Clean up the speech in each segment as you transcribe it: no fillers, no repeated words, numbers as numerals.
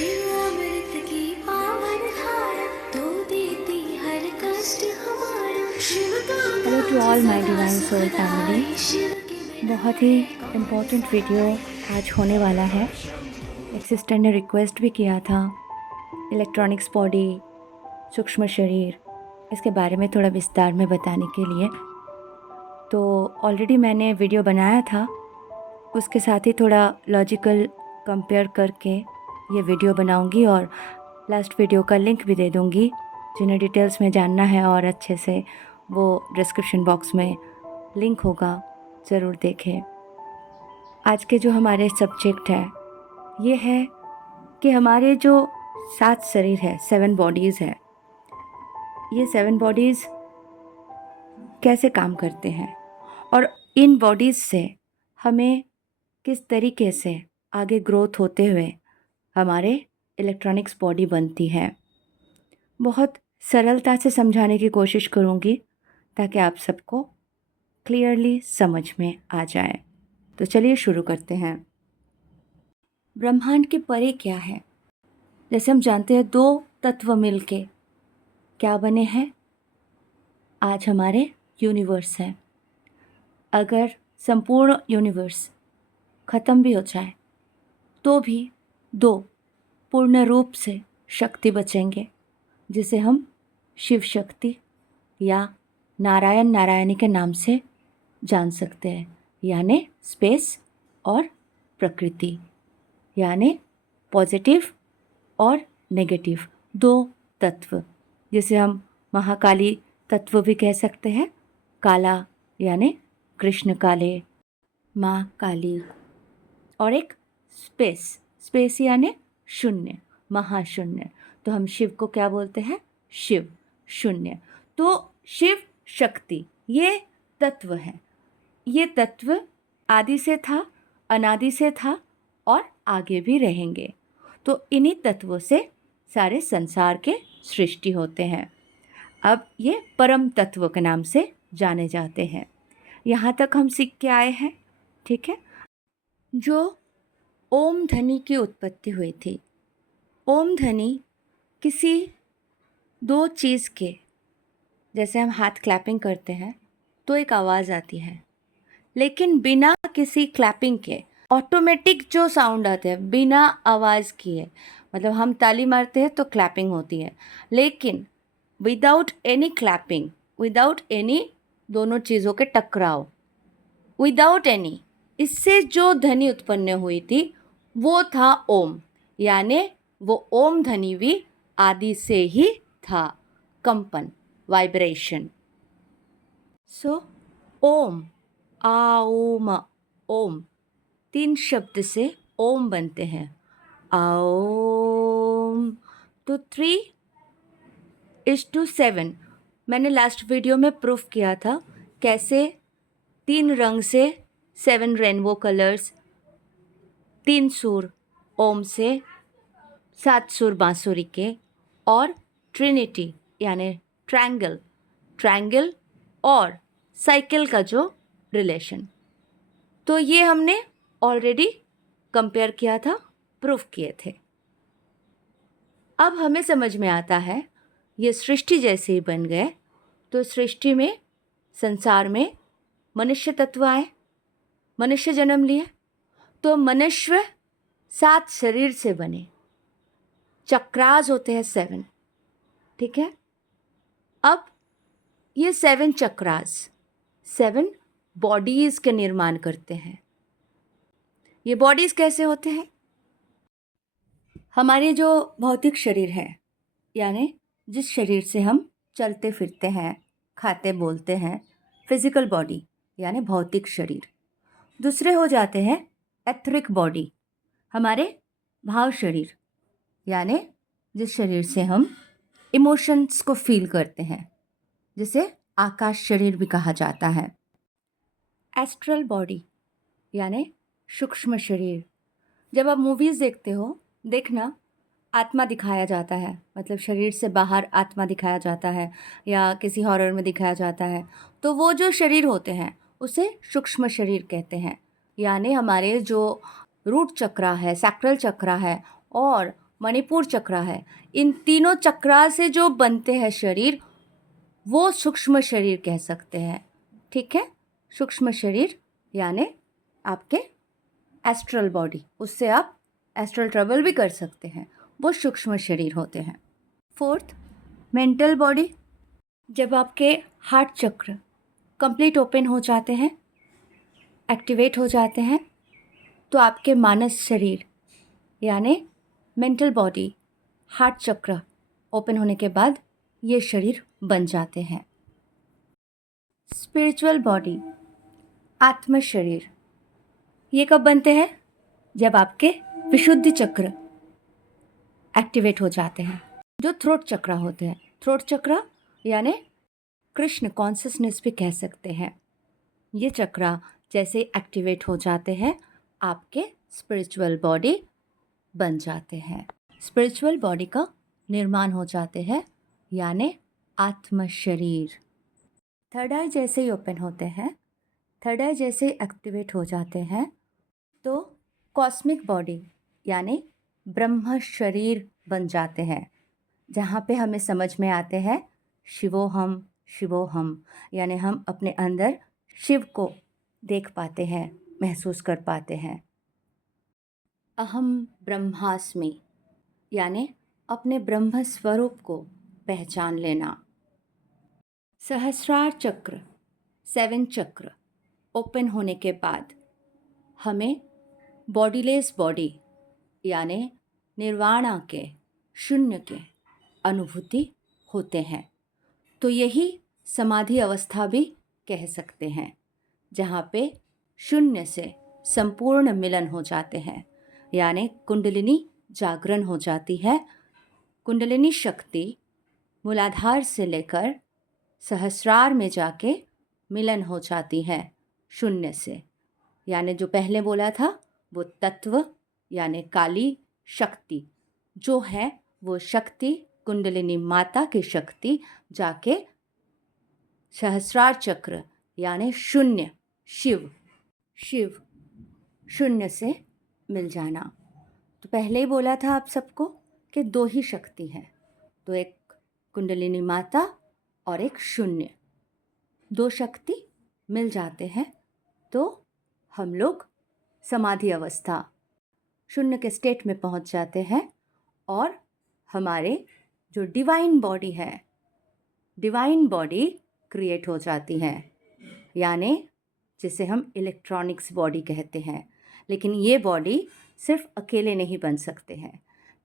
शिवामृत की पावन धारा, तो देती हर कष्ट हमारा। शिव का hello to all my divine soul family. Shiv के बहुत ही इम्पोर्टेंट वीडियो आज होने वाला है। एक सिस्टर ने रिक्वेस्ट भी किया था इलेक्ट्रॉनिक्स बॉडी, सूक्ष्म शरीर, इसके बारे में थोड़ा विस्तार में बताने के लिए। तो ऑलरेडी मैंने वीडियो बनाया था, उसके साथ ही थोड़ा लॉजिकल कंपेयर करके ये वीडियो बनाऊंगी और लास्ट वीडियो का लिंक भी दे दूंगी। जिन्हें डिटेल्स में जानना है और अच्छे से, वो डिस्क्रिप्शन बॉक्स में लिंक होगा, ज़रूर देखें। आज के जो हमारे सब्जेक्ट है ये है कि हमारे जो 7 शरीर है, 7 बॉडीज़ है, ये 7 बॉडीज़ कैसे काम करते हैं और इन बॉडीज़ से हमें किस तरीके से आगे ग्रोथ होते हुए हमारे इलेक्ट्रॉनिक्स बॉडी बनती है। बहुत सरलता से समझाने की कोशिश करूँगी ताकि आप सबको क्लियरली समझ में आ जाए। तो चलिए शुरू करते हैं। ब्रह्मांड के परे क्या है? जैसे हम जानते हैं 2 तत्व मिलके क्या बने हैं? आज हमारे यूनिवर्स है। अगर संपूर्ण यूनिवर्स ख़त्म भी हो जाए तो भी 2 पूर्ण रूप से शक्ति बचेंगे, जिसे हम शिव शक्ति या नारायण नारायणी के नाम से जान सकते हैं, यानी स्पेस और प्रकृति, यानी पॉजिटिव और नेगेटिव 2 तत्व, जिसे हम महाकाली तत्व भी कह सकते हैं। काला यानी कृष्ण काले, माँ काली, और एक स्पेस यानी शून्य, महाशून्य। तो हम शिव को क्या बोलते हैं? शिव शून्य। तो शिव शक्ति ये तत्व है। ये तत्व आदि से था, अनादि से था और आगे भी रहेंगे। तो इन्हीं तत्वों से सारे संसार के सृष्टि होते हैं। अब ये परम तत्व के नाम से जाने जाते हैं। यहाँ तक हम सीख के आए हैं, ठीक है। जो ओम ध्वनि की उत्पत्ति हुई थी, ओम ध्वनि किसी 2 चीज़ के, जैसे हम हाथ क्लैपिंग करते हैं तो एक आवाज़ आती है, लेकिन बिना किसी क्लैपिंग के ऑटोमेटिक जो साउंड आते हैं बिना आवाज़ किए, मतलब हम ताली मारते हैं तो क्लैपिंग होती है, लेकिन without any clapping, without any दोनों चीज़ों के टकराव, विदाउट एनी, इससे जो ध्वनि उत्पन्न हुई थी वो था ओम। यानी वो ओम ध्वनि भी आदि से ही था, कंपन, वाइब्रेशन। सो ओम, ओम, 3 शब्द से ओम बनते हैं। ओम। तो 3:7 मैंने लास्ट वीडियो में प्रूफ किया था कैसे 3 रंग से 7 रेनबो कलर्स, 3 सुर ओम से, 7 सुर बांसुरी के, और ट्रिनिटी यानी ट्रायंगल और साइकिल का जो रिलेशन। तो ये हमने ऑलरेडी कंपेयर किया था, प्रूफ किए थे। अब हमें समझ में आता है ये सृष्टि जैसे ही बन गए तो सृष्टि में, संसार में मनुष्य तत्व आए, मनुष्य जन्म लिए, तो मनुष्य 7 शरीर से बने। चक्रास होते हैं 7, ठीक है। अब ये 7 चक्रास 7 बॉडीज के निर्माण करते हैं। ये बॉडीज कैसे होते हैं? हमारे जो भौतिक शरीर है, यानी जिस शरीर से हम चलते फिरते हैं, खाते बोलते हैं, फिजिकल बॉडी यानी भौतिक शरीर। दूसरे हो जाते हैं एथरिक बॉडी, हमारे भाव शरीर, यानी जिस शरीर से हम इमोशंस को फील करते हैं, जिसे आकाश शरीर भी कहा जाता है। एस्ट्रल बॉडी यानी सूक्ष्म शरीर। जब आप मूवीज़ देखते हो, देखना आत्मा दिखाया जाता है, मतलब शरीर से बाहर आत्मा दिखाया जाता है, या किसी हॉरर में दिखाया जाता है, तो वो जो शरीर होते हैं उसे सूक्ष्म शरीर कहते हैं। यानी हमारे जो रूट चक्रा है, सैक्रल चक्रा है और मणिपुर चक्र है। इन तीनों चक्रा से जो बनते हैं शरीर, वो सूक्ष्म शरीर कह सकते हैं। ठीक है, सूक्ष्म शरीर यानी आपके एस्ट्रल बॉडी, उससे आप एस्ट्रल ट्रेवल भी कर सकते हैं, वो सूक्ष्म शरीर होते हैं। Fourth, mental body. जब आपके हार्ट चक्र कंप्लीट ओपन हो जाते हैं, एक्टिवेट हो जाते हैं, तो आपके मानस शरीर यानी मेंटल बॉडी, हार्ट चक्र ओपन होने के बाद ये शरीर बन जाते हैं। स्पिरिचुअल बॉडी, आत्म शरीर, ये कब बनते हैं? जब आपके विशुद्धि चक्र एक्टिवेट हो जाते हैं, जो थ्रोट चक्र होते हैं। थ्रोट चक्र यानी कृष्ण कॉन्शियसनेस भी कह सकते हैं। ये चक्र जैसे एक्टिवेट हो जाते हैं, आपके स्पिरिचुअल बॉडी बन जाते हैं। स्पिरिचुअल बॉडी का निर्माण हो जाते हैं यानी आत्म शरीर। थर्ड आई जैसे ही ओपन होते हैं, थर्ड आई जैसे ही एक्टिवेट हो जाते हैं, तो कॉस्मिक बॉडी यानी ब्रह्म शरीर बन जाते हैं, जहाँ पे हमें समझ में आते हैं शिवोहम शिवोहम, यानी हम अपने अंदर शिव को देख पाते हैं, महसूस कर पाते हैं। अहम ब्रह्मास्मि यानी अपने ब्रह्म स्वरूप को पहचान लेना। सहस्रार चक्र, 7 चक्र ओपन होने के बाद हमें बॉडीलेस बॉडी यानी निर्वाणा के, शून्य के अनुभूति होते हैं। तो यही समाधि अवस्था भी कह सकते हैं, जहाँ पे शून्य से संपूर्ण मिलन हो जाते हैं, यानी कुंडलिनी जागरण हो जाती है। कुंडलिनी शक्ति मूलाधार से लेकर सहस्रार में जाके मिलन हो जाती है शून्य से, यानी जो पहले बोला था वो तत्व यानी काली शक्ति जो है, वो शक्ति कुंडलिनी माता की शक्ति जाके सहस्रार चक्र यानी शून्य शिव शून्य से मिल जाना। तो पहले ही बोला था आप सबको कि 2 ही शक्ति है, तो एक कुंडलिनी माता और एक शून्य, 2 शक्ति मिल जाते हैं तो हम लोग समाधि अवस्था शून्य के स्टेट में पहुंच जाते हैं और हमारे जो डिवाइन बॉडी है, डिवाइन बॉडी क्रिएट हो जाती है, यानी जिसे हम इलेक्ट्रॉनिक्स बॉडी कहते हैं। लेकिन ये बॉडी सिर्फ अकेले नहीं बन सकते हैं।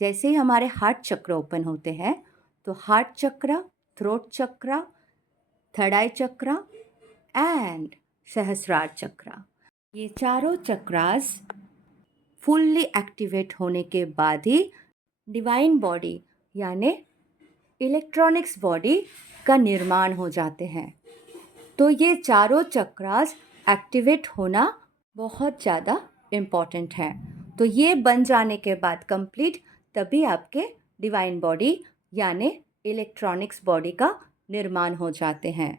जैसे ही हमारे हार्ट चक्र ओपन होते हैं, तो हार्ट चक्र, थ्रोट चक्र, थर्ड आई चक्र एंड सहस्रार चक्र, ये चारों चक्रास फुल्ली एक्टिवेट होने के बाद ही डिवाइन बॉडी यानी इलेक्ट्रॉनिक्स बॉडी का निर्माण हो जाते हैं। तो ये चारों चक्रास एक्टिवेट होना बहुत ज़्यादा इम्पॉर्टेंट है। तो ये बन जाने के बाद कंप्लीट, तभी आपके डिवाइन बॉडी यानी इलेक्ट्रॉनिक्स बॉडी का निर्माण हो जाते हैं।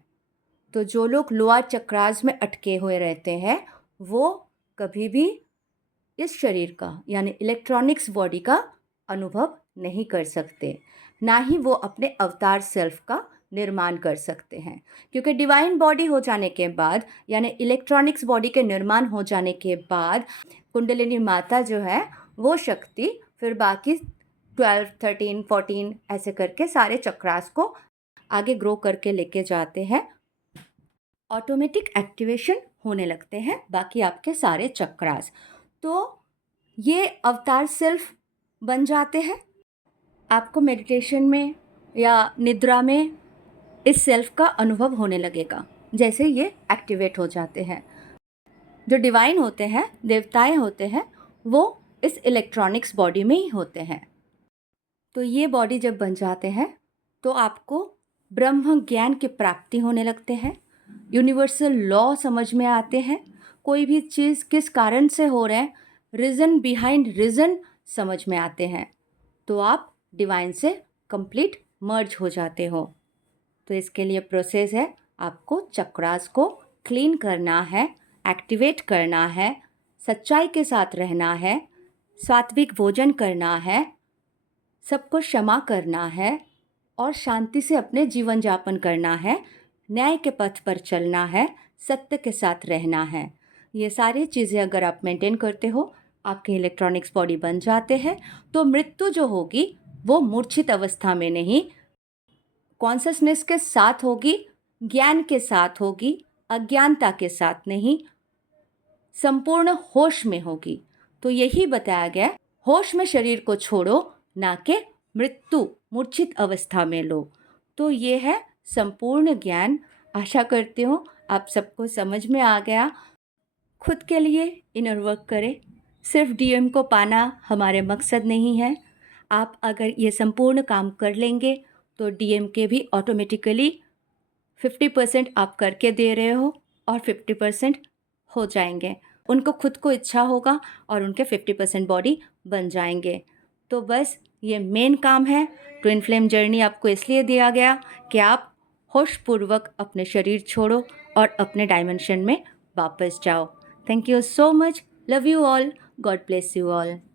तो जो लोग लोअर चक्रास में अटके हुए रहते हैं, वो कभी भी इस शरीर का यानी इलेक्ट्रॉनिक्स बॉडी का अनुभव नहीं कर सकते, ना ही वो अपने अवतार सेल्फ का निर्माण कर सकते हैं। क्योंकि डिवाइन बॉडी हो जाने के बाद यानी इलेक्ट्रॉनिक्स बॉडी के निर्माण हो जाने के बाद कुंडलिनी माता जो है वो शक्ति फिर बाकी 12, 13, 14 ऐसे करके सारे चक्रास को आगे ग्रो करके लेके जाते हैं। ऑटोमेटिक एक्टिवेशन होने लगते हैं बाकी आपके सारे चक्रास। तो ये अवतार सेल्फ बन जाते हैं। आपको मेडिटेशन में या निद्रा में इस सेल्फ का अनुभव होने लगेगा जैसे ये एक्टिवेट हो जाते हैं। जो डिवाइन होते हैं, देवताएं होते हैं, वो इस इलेक्ट्रॉनिक्स बॉडी में ही होते हैं। तो ये बॉडी जब बन जाते हैं तो आपको ब्रह्म ज्ञान की प्राप्ति होने लगते हैं, यूनिवर्सल लॉ समझ में आते हैं, कोई भी चीज़ किस कारण से हो रहे हैं, रीज़न बिहाइंड रीज़न समझ में आते हैं, तो आप डिवाइन से कंप्लीट मर्ज हो जाते हो। तो इसके लिए प्रोसेस है, आपको चक्रास को क्लीन करना है, एक्टिवेट करना है, सच्चाई के साथ रहना है, सात्विक भोजन करना है, सबको क्षमा करना है और शांति से अपने जीवन यापन करना है, न्याय के पथ पर चलना है, सत्य के साथ रहना है। ये सारी चीज़ें अगर आप मेंटेन करते हो, आपके इलेक्ट्रॉनिक्स बॉडी बन जाते हैं, तो मृत्यु जो होगी वो मूर्छित अवस्था में नहीं, कॉन्शसनेस के साथ होगी, ज्ञान के साथ होगी, अज्ञानता के साथ नहीं, संपूर्ण होश में होगी। तो यही बताया गया, होश में शरीर को छोड़ो, ना कि मृत्यु मूर्छित अवस्था में लो। तो ये है संपूर्ण ज्ञान। आशा करती हूँ आप सबको समझ में आ गया। खुद के लिए इनर वर्क करें। सिर्फ डीएम को पाना हमारे मकसद नहीं है। आप अगर ये संपूर्ण काम कर लेंगे तो डीएम के भी ऑटोमेटिकली 50% आप करके दे रहे हो और 50% हो जाएंगे। उनको खुद को इच्छा होगा और उनके 50% बॉडी बन जाएंगे। तो बस ये मेन काम है। ट्विन फ्लेम जर्नी आपको इसलिए दिया गया कि आप होशपूर्वक अपने शरीर छोड़ो और अपने डायमेंशन में वापस जाओ। Thank you so much. Love you all. God bless you all.